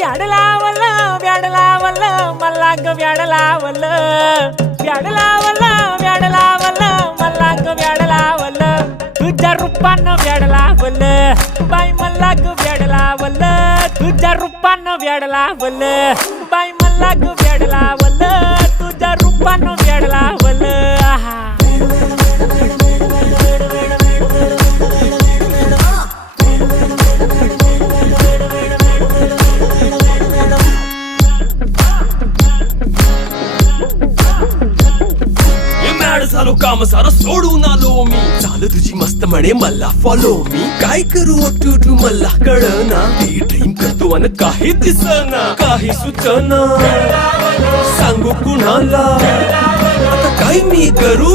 व्याड लावलं व्याड लावलं मला ग व्याड लावलं व्याड लावलं व्याड लावलं मला ग व्याड लावलं तुझ्या रूपानं व्याड लावलं बाई मला ग व्याड लावलं तुझ्या रूपानं व्याड लावलं बाई मला ग व्याड लावलं तुझ्या रूपानं व्याड लावलं आहा झालो काम सारं सोडून आलो मी चाल तुझी मस्त म्हणे मला फॉलो मी काय करू टू मला कळना ती ड्रीम करतो आणि काही दिसना काही सुचना सांगू कुणाला आता काय मी करू